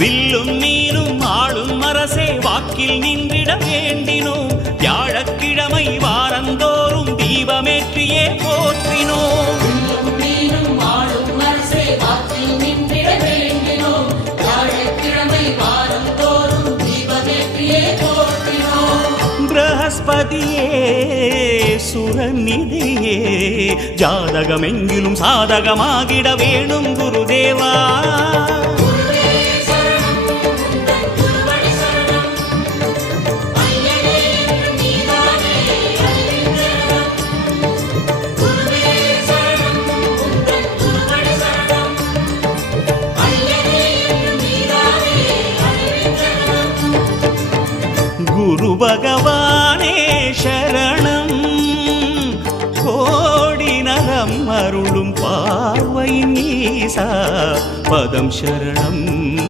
வில்லும் மீனும் ஆளும் அரசே வாக்கில் நின்றிட வேண்டினோம். வியாழக்கிழமை வாரந்தோறும் தீபமேற்றியே போற்றினோம். பிரகஸ்பதியே சுரநிதியே ஜாதகமெங்கிலும் சாதகமாகிட வேணும் குருதேவா. குரு பகவானே சரணம், கோடி நலம் அருளும் பார்வையின் ஈசா பதம் சரணம்.